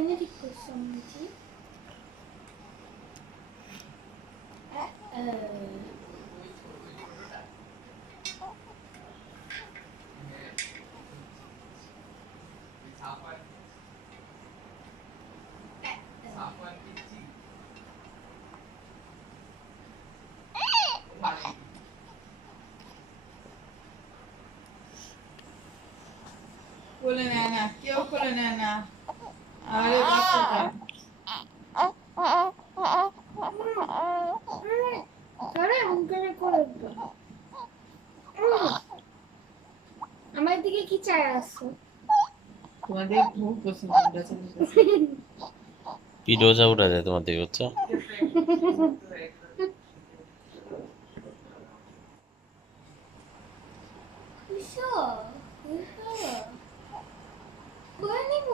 কেমনে ঠিক করছো মিঠি? কোলে নেয় না, কেউ কোলে নেয় না। আরে বাচ্চাটা ধরে অঙ্কের করে দাও। আমার দিকে কি চাই আসছো? তোমাদের খুব পছন্দ ভিডিও যা উঠা যায় তোমার দিকে বুঝছো? খুশো খুশো করে নিব।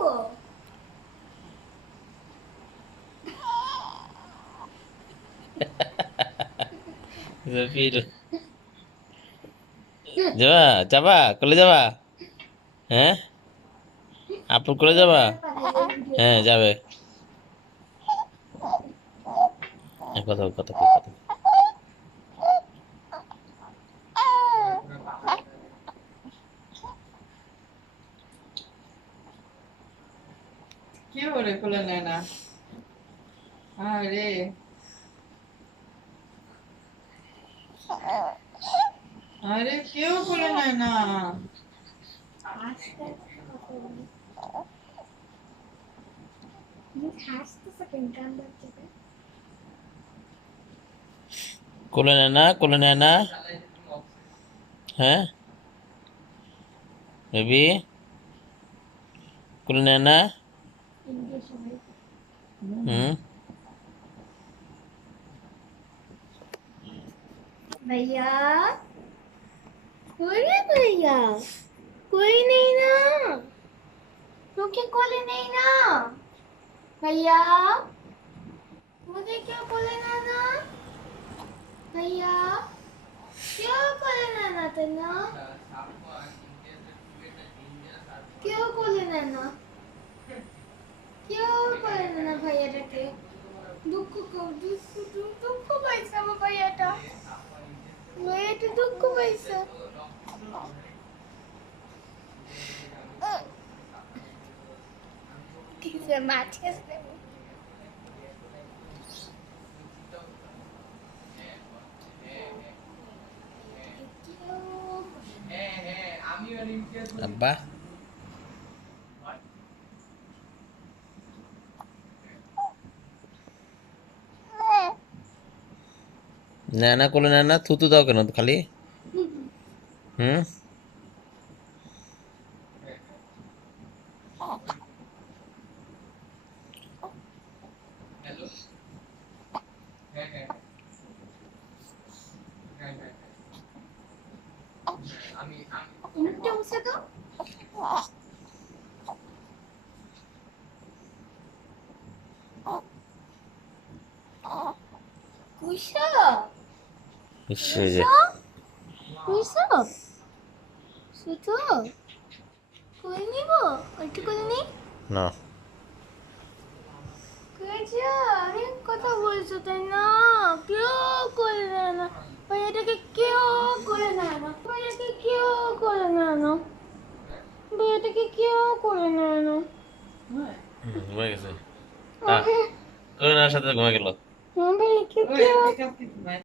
ভিডিও যাবা যাবা কোলে যাবা? হ্যাঁ আপুর কোলে যাবা? হ্যাঁ যাবে। কথা কথা কথা কেউ ওরে কোলে নেয় না। আরে আরে কেউ কোলে নেয় না। হাসতেছে কেন কান ধরতে? কোলে নেয় না কোলে নেয় না। হ্যাঁ বেবি কোলে নেয় না। হুম भैया कोई नहीं भैया कोई नहीं ना रुके कोले नहीं ना भैया मुझे क्यों कोले ना ना भैया क्यों कोले ना ना तेना क्यों कोले ना ना क्यों कोले ना ना भैया टके दुख को दुख दुख दुख पैसा भैया टा भैया टा दुख पैसा किसे माचिस दे আব্বা নেয় না কোলে নেয় না থুতু দাও কেন খালি? হুম उल्टे उसे तो कुशा নিশ্চয়ই যে कुशा सुतो कोई नहीं वो उल्टे कोई नहीं না कुशा अरे कथा बोल सकते ना क्यों कोई ना भैया के क्यों कोई ना भैया के क्यों कोई ना भैया के क्यों कोई ना ঘুমাই গেছে। কোলে নেওয়ার সাথে ঘুমাই গেল। भैया के ওই क्यों ঠিক আছে